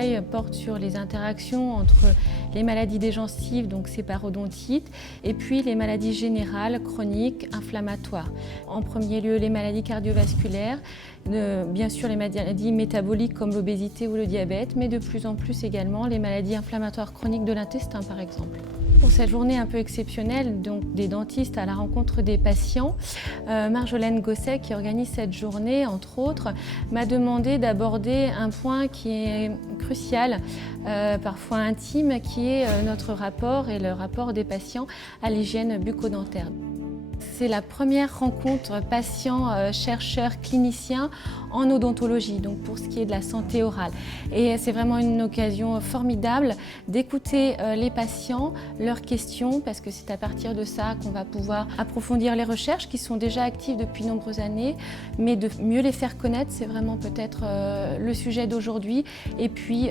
travail porte sur les interactions entre les maladies des gencives, donc ces parodontites, et puis les maladies générales, chroniques, inflammatoires. En premier lieu, les maladies cardiovasculaires, bien sûr les maladies métaboliques comme l'obésité ou le diabète, mais de plus en plus également les maladies inflammatoires chroniques de l'intestin par exemple. Pour cette journée un peu exceptionnelle, donc des dentistes à la rencontre des patients, Marjolaine Gosset, qui organise cette journée, entre autres, m'a demandé d'aborder un point qui est crucial, parfois intime, qui est notre rapport et le rapport des patients à l'hygiène bucco-dentaire. C'est la première rencontre patient-chercheur clinicien en odontologie, donc pour ce qui est de la santé orale. Et c'est vraiment une occasion formidable d'écouter les patients, leurs questions, parce que c'est à partir de ça qu'on va pouvoir approfondir les recherches qui sont déjà actives depuis de nombreuses années, mais de mieux les faire connaître, c'est vraiment peut-être le sujet d'aujourd'hui, et puis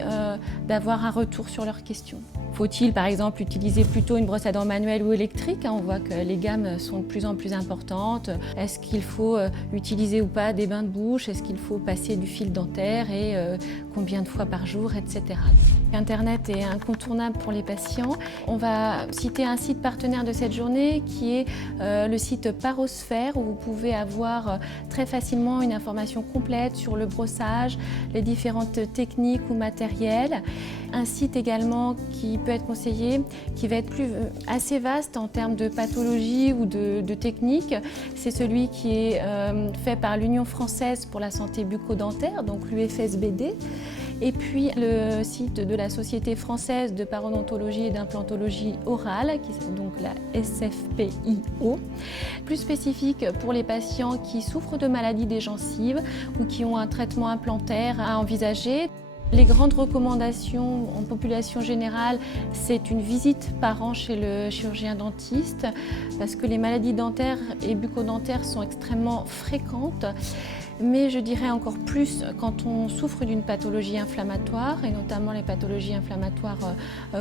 d'avoir un retour sur leurs questions. Faut-il par exemple utiliser plutôt une brosse à dents manuelle ou électrique? On voit que les gammes sont de plus en plus importantes. Est-ce qu'il faut utiliser ou pas des bains de bouche? Est-ce qu'il faut passer du fil dentaire et combien de fois par jour, etc. Internet est incontournable pour les patients. On va citer un site partenaire de cette journée qui est le site Parosphère, où vous pouvez avoir très facilement une information complète sur le brossage, les différentes techniques ou matériels. Un site également qui peut être conseillé, qui va être assez vaste en termes de pathologie ou de techniques. C'est celui qui est fait par l'Union française pour la santé bucco-dentaire, donc l'UFSBD. Et puis le site de la Société française de parodontologie et d'implantologie orale, qui est donc la SFPIO, plus spécifique pour les patients qui souffrent de maladies des gencives ou qui ont un traitement implantaire à envisager. Les grandes recommandations en population générale, c'est une visite par an chez le chirurgien dentiste, parce que les maladies dentaires et bucco-dentaires sont extrêmement fréquentes. Mais je dirais encore plus quand on souffre d'une pathologie inflammatoire, et notamment les pathologies inflammatoires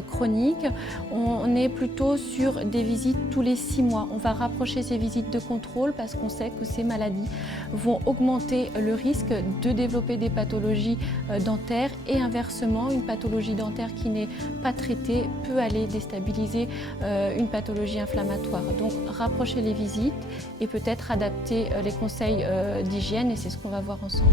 chroniques, on est plutôt sur des visites tous les 6 mois. On va rapprocher ces visites de contrôle parce qu'on sait que ces maladies vont augmenter le risque de développer des pathologies dentaires, et inversement, une pathologie dentaire qui n'est pas traitée peut aller déstabiliser une pathologie inflammatoire. Donc rapprocher les visites et peut-être adapter les conseils d'hygiène, et c'est ce qu'on va voir ensemble.